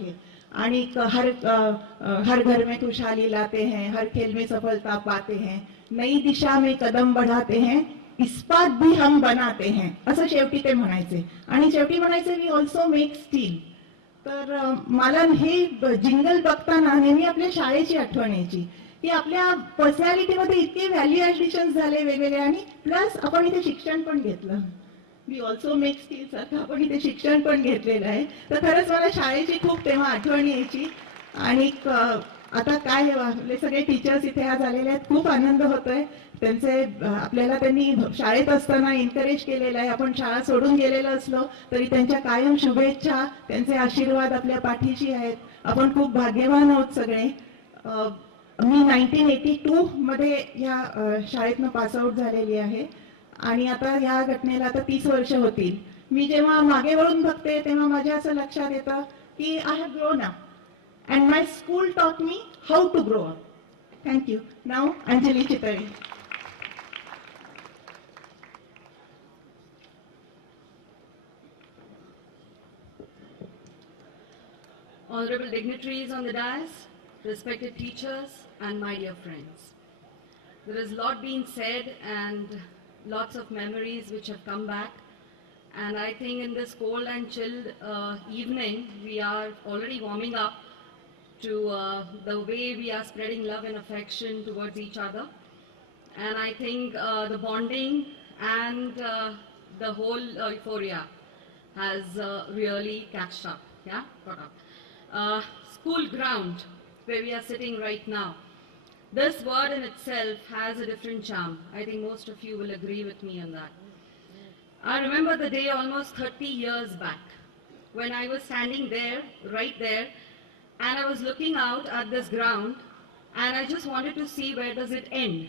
आहे आणि हर घर में खुशहाली लाते हैं, हर खेल में सफलता पाते हैं, नई दिशा में कदम बढ़ाते हैं, इस्पात भी हम बनाते हैं, असं शेवटी ते म्हणायचे. आणि शेवटी म्हणायचे वी ऑल्सो मेक स्टील. तर मला हे जिंगल बघताना नेहमी आपल्या शाळेची आठवण यायची की आपल्या पर्सनॅलिटीमध्ये इतके व्हॅल्यू ऍडिशन झाले वेगवेगळे, आणि प्लस आपण इथे शिक्षण पण घेतलं. वी ऑल्सो मेक स्टील सारखं आपण इथे शिक्षण पण घेतलेलं आहे. तर खरंच मला शाळेची खूप तेव्हा आठवण यायची. आणि आता काय आपले सगळे टीचर्स इथे आज आलेले आहेत, खूप आनंद होतोय. त्यांचे आपल्याला त्यांनी शाळेत असताना एनकरेज केलेलं आहे. आपण शाळा सोडून गेलेलो असलो तरी त्यांच्या कायम शुभेच्छा, त्यांचे आशीर्वाद आपल्या पाठीशी आहेत. आपण खूप भाग्यवान आहोत सगळे. मी 1982 मध्ये ह्या शाळेतनं पासआउट झालेली आहे आणि आता ह्या घटनेला आता 30 वर्ष होतील. मी जेव्हा मागे वळून बघते तेव्हा माझ्या असं लक्षात येतं की I have grown up and my school taught me how to grow up. Thank you. Now, Anjali Chitari. Honorable dignitaries on the dais, respected teachers, and my dear friends. There is a lot being said and lots of memories which have come back. And I think in this cold and chilled evening, we are already warming up to the way we are spreading love and affection towards each other. And I think the bonding and the whole euphoria has really catched up, got up. School ground, where we are sitting right now. This word in itself has a different charm. I think most of you will agree with me on that. I remember the day almost 30 years back when I was standing there, right there, and I was looking out at this ground and I just wanted to see where does it end.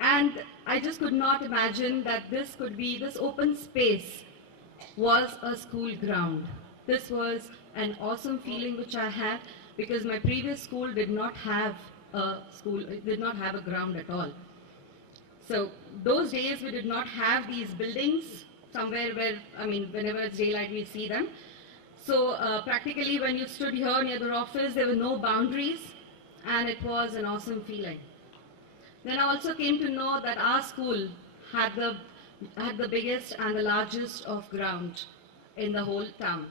And I just could not imagine that this could be, this open space was a school ground. This was an awesome feeling which I had because my previous school did not have a school, it did not have a ground at all. So those days we did not have these buildings somewhere where, I mean, whenever it's daylight we see them. So practically when you stood here near the office, there were no boundaries and it was an awesome feeling. Then I also came to know that our school had the biggest and the largest of ground in the whole town.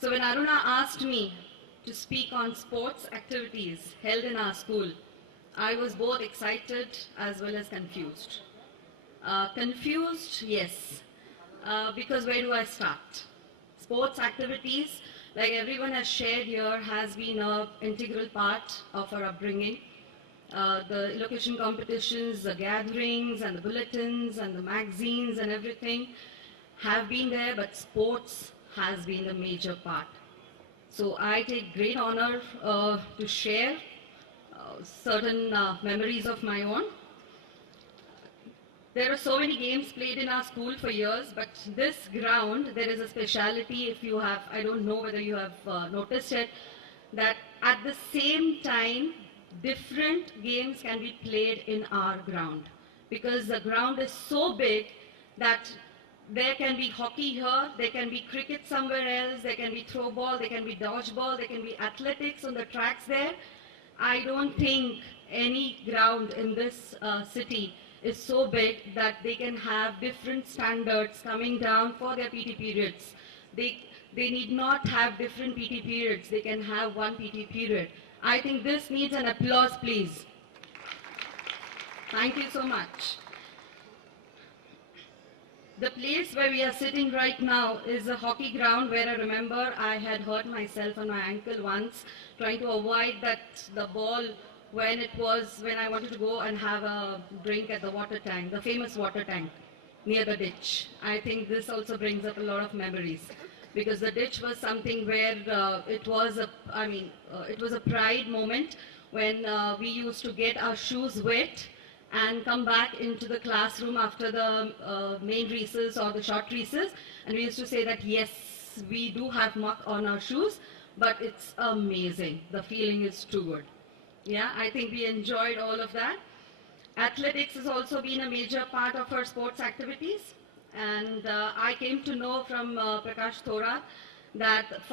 So when Aruna asked me to speak on sports activities held in our school, I was both excited as well as confused. Confused, yes, because where do I start? Sports activities, like everyone has shared here, has been an integral part of our upbringing. The elocution competitions, the gatherings and the bulletins and the magazines and everything have been there, but sports has been a major part. So I take great honor to share certain memories of my own. There are so many games played in our school for years, but this ground, there is a speciality if you have, I don't know whether you have noticed it, that at the same time, different games can be played in our ground. Because the ground is so big that there can be hockey here, there can be cricket somewhere else, there can be throw ball, there can be dodgeball, there can be athletics on the tracks there. I don't think any ground in this city is so big that they can have different standards coming down for their PT periods. They need not have different PT periods. They can have one PT period. I think this needs an applause, please. Thank you so much. The place where we are sitting right now is a hockey ground where I remember I had hurt myself on my ankle once trying to avoid the ball when I wanted to go and have a drink at the water tank, the famous water tank near the ditch. I think this also brings up a lot of memories because the ditch was something where it was a pride moment when we used to get our shoes wet and come back into the classroom after the main recess or the short recess, and we used to say that yes, we do have muck on our shoes, but it's amazing. The feeling is too good. Yeah, I think we enjoyed all of that. Athletics has also been a major part of our sports activities, and I came to know from Prakash Thorat that